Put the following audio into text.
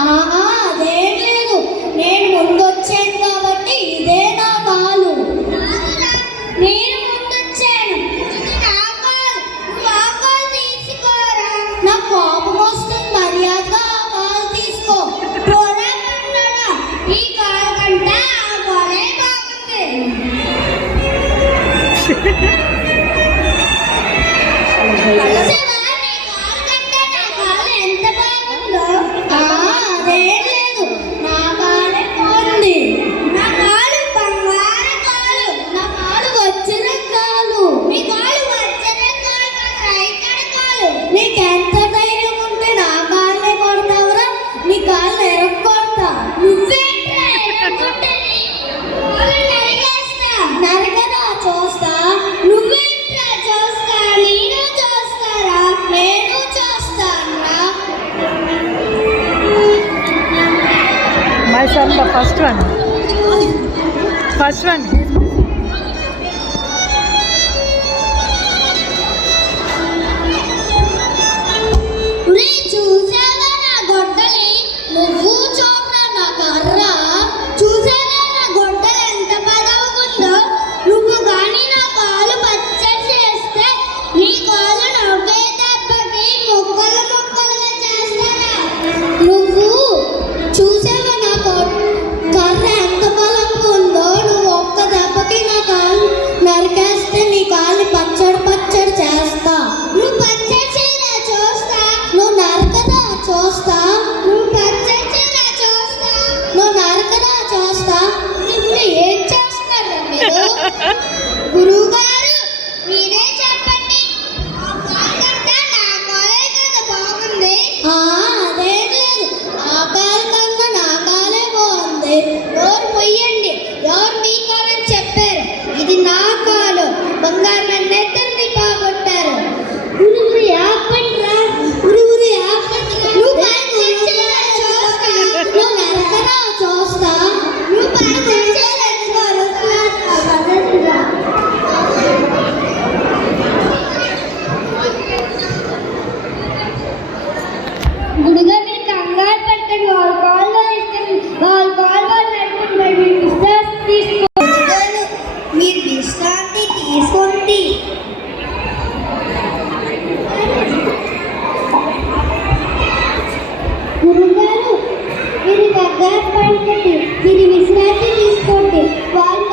అదేం లేదు, నేను ముందొచ్చాను కాబట్టి ఇదే నా కాలు. నేను ముందొచ్చాను, ఇది నా కాలు, నువ్వు ఆ కాలు తీసుకోరా. నా కోపం వస్తుంది, మర్యాదగా ఆ కాలు తీసుకో. పోరా కన్నాడా, ఈ కాలు కంటే ఆ కాలే బాగుంది. అదేం లేదు, నా కాలే బాగుంది. నా కాలు బంగారు కాలు, నా కాలు వచ్చిన కాలు. నీ కాలు వచ్చిన కాలు కాదు, రైతడ కాలు. నీకెంత ధైర్యం ఉంటే నా కాళ్ళే కొడతావురా? నీ కాళ్ళు ఎరక్కొడతా. నువ్వేంట్రా ఎరక్కొట్టని? నరికేస్తా. నరకరా, చూస్తా. నువ్వేంట్రా చూస్తా? నేను చూస్తారా? నేను చూస్తానురా. My son, the first one. First one. చూసావా నా గొడ్డలి? నువ్వు చూడరా నా కర్ర. చూసావా నా గొడ్డలి ఎంత పదవుకుందో? నువ్వు కానీ నా కాలు పచ్చడి చేస్తే నీ కాలు నవ్వే దెబ్బకి ముక్కలు ముక్కలుగా చేస్తారా? నువ్వు చూసావా నా కర్ర ఎంత బలంగా ఉందో? నువ్వు ఒక్క దెబ్బకి నా కాలు నరికేస్తే నీ కాలు పచ్చడి పచ్చడి చేస్తా. నువ్వు పచ్చడి చేయరా, చూస్తా. నువ్వు నరకరా, చూస్తా. నువ్వు పచ్చడి చేయరా, చూస్తా. నువ్వు నరకరా, చూస్తా. ఇప్పుడు ఏం చేస్తున్నారా మీరు? గురువు గారు, మీరే చెప్పండి. ఆ కాలు కంటే నా కాలే కదా బాగుంది. అదేం లేదు, ఆ కాలు కన్నా నా కాలే బాగుంది. ఎవరు మొయ్యండి, ఎవరు మీ కాలని చెప్పారు? ఇది నా కాలు. బంగారు నన్నెద్దరిని బాగొట్టారు. గురువురు యాపండ్రా, గురువురు యాపండ్రా. నువ్వు పచ్చడిచేరా, చూస్తా. నువ్వు నరకరా, చూస్తా. నువ్వు పచ్చడిచేరా, చూస్తా. గుడిగా మీరు కంగారు పెట్టండి, వాళ్ళ కాల్లో ఇస్తాను, వాళ్ళ కాల్లో నడుపుకుంటారు. మీరు విశ్రాంతి తీసుకోవాలి. మీరు విశ్రాంతి తీసుకోండి. గురుగారు, మీరు కంగారు పడకండి, మీరు విశ్రాంతి తీసుకోండి. వాళ్ళు